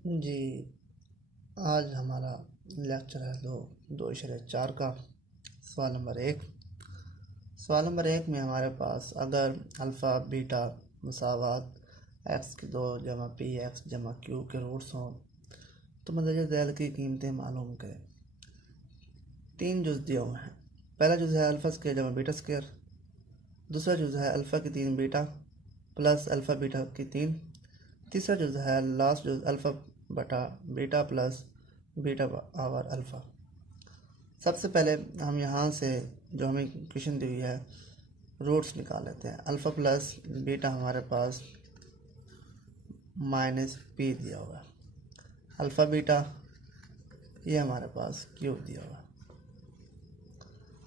जी, आज हमारा लेक्चर है 2.4 का। सवाल नंबर 1 में हमारे पास अगर अल्फ़ा बीटा मसावात एक्स की 2 जमा पी एक्स जमा क्यू के रूट्स हों तो मदरजा ज़ैल की कीमतें मालूम करें। 3 जुज़ दिए हुए हैं। पहला जुज़ है अल्फ़ा स्क्वायर जमा बीटा स्क्वायर, दूसरा जुज़ है अल्फ़ा की 3 बीटा प्लस अल्फ़ा बीटा की 3, तीसरा जुज़ है लास्ट जुज़ अल्फ़ा बटा beta plus beta over alpha. सबसे पहले हम यहाँ से जो हमें क्वेश्चन दी हुई है रूट्स निकाल लेते हैं। अल्फ़ा प्लस बीटा हमारे पास माइनस पी दिया हुआ है, अल्फ़ा बीटा ये हमारे पास क्यू दिया हुआ है।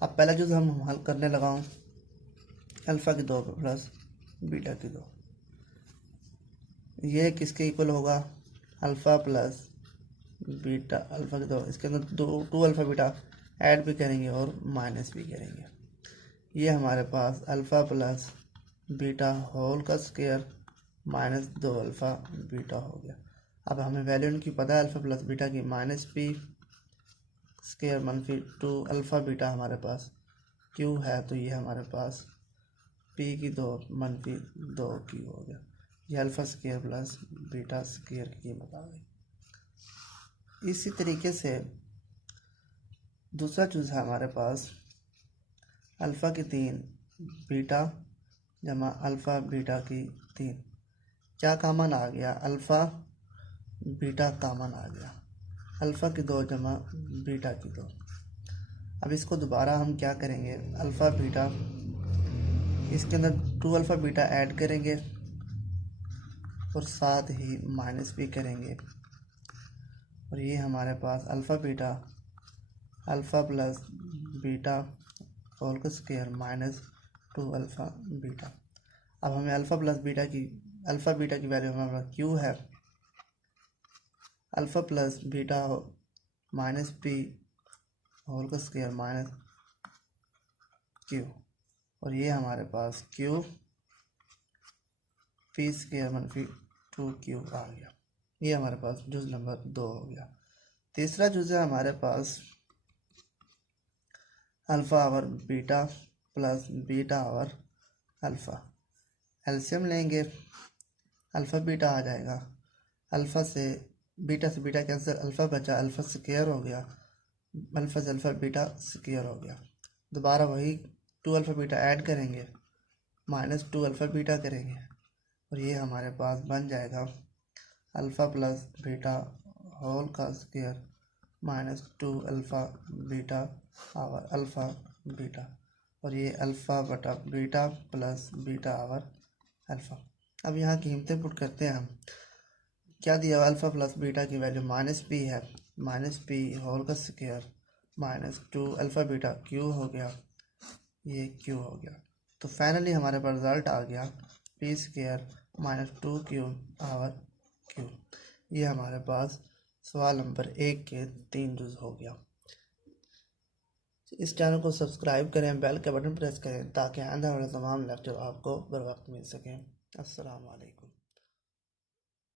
अब पहला जुज़ हम हल करने लगाऊँ, अल्फ़ा की 2 प्लस बीटा की 2, ये किसके इक्वल होगा, अल्फ़ा प्लस बीटा अल्फ़ा की 2, इसके अंदर 2 अल्फ़ा बीटा ऐड भी करेंगे और माइनस भी करेंगे। ये हमारे पास अल्फ़ा प्लस बीटा होल का स्क्वायर माइनस 2 अल्फ़ा बीटा हो गया। अब हमें वैल्यू इनकी पता है, अल्फ़ा प्लस बीटा की माइनस पी स्क्वायर मनफी 2 अल्फ़ा बीटा हमारे पास क्यू है, तो ये हमारे पास पी की 2 मनफी 2 क्यू हो गया। ये alpha square plus beta square की कीमत आ गई। इसी तरीके से दूसरा चीज़ है हमारे पास अल्फ़ा की 3 बीटा जमा अल्फ़ा बीटा की 3, क्या कामन आ गया, अल्फ़ा बीटा कामन आ गया, अल्फ़ा की 2 जमा बीटा की 2। अब इसको दोबारा हम क्या करेंगे, अल्फ़ा बीटा इसके अंदर 2 अल्फ़ा बीटा ऐड करेंगे और साथ ही माइनस भी करेंगे, और ये हमारे पास alpha beta alpha plus beta whole का स्क्वायर माइनस 2 अल्फ़ा बीटा। अब हमें अल्फ़ा बीटा की वैल्यू हमारा क्यू है, alpha plus beta minus P whole का स्क्वायर माइनस क्यू, और ये हमारे पास क्यू पी स्क्वायर मनफी 2 क्यू आ गया। ये हमारे पास जुज़ नंबर 2 हो गया। तीसरा जुज़ है हमारे पास alpha over beta plus beta over alpha. LCM लेंगे, अल्फ़ा बीटा आ जाएगा, अल्फ़ा से बीटा कैंसिल, अल्फ़ा बचा, अल्फ़ा स्क्वायर हो गया, अल्फ़ा से अल्फ़ा बीटा स्क्वायर हो गया। दोबारा वही 2 अल्फ़ा बीटा ऐड करेंगे, माइनस 2 अल्फ़ा बीटा करेंगे, और ये हमारे पास बन जाएगा अल्फ़ा प्लस बीटा होल का square minus 2 alpha beta over alpha beta, और ये अल्फ़ा बटा beta plus beta over alpha. अब यहाँ कीमतें पुट करते हैं हम, क्या दिया हुआ, अल्फ़ा प्लस बीटा की वैल्यू माइनस पी है, माइनस पी होल का square minus 2 alpha beta Q हो गया, ये क्यू हो गया। तो फाइनली हमारे पास रिजल्ट आ गया P square minus 2 Q over Q. ये हमारे पास सवाल नंबर 1 के 3 जुज़ हो गया। इस चैनल को सब्सक्राइब करें, बेल का बटन प्रेस करें ताकि आने वाले तमाम लेक्चर आपको बर वक्त मिल सकें। अस्सलाम वालेकुम।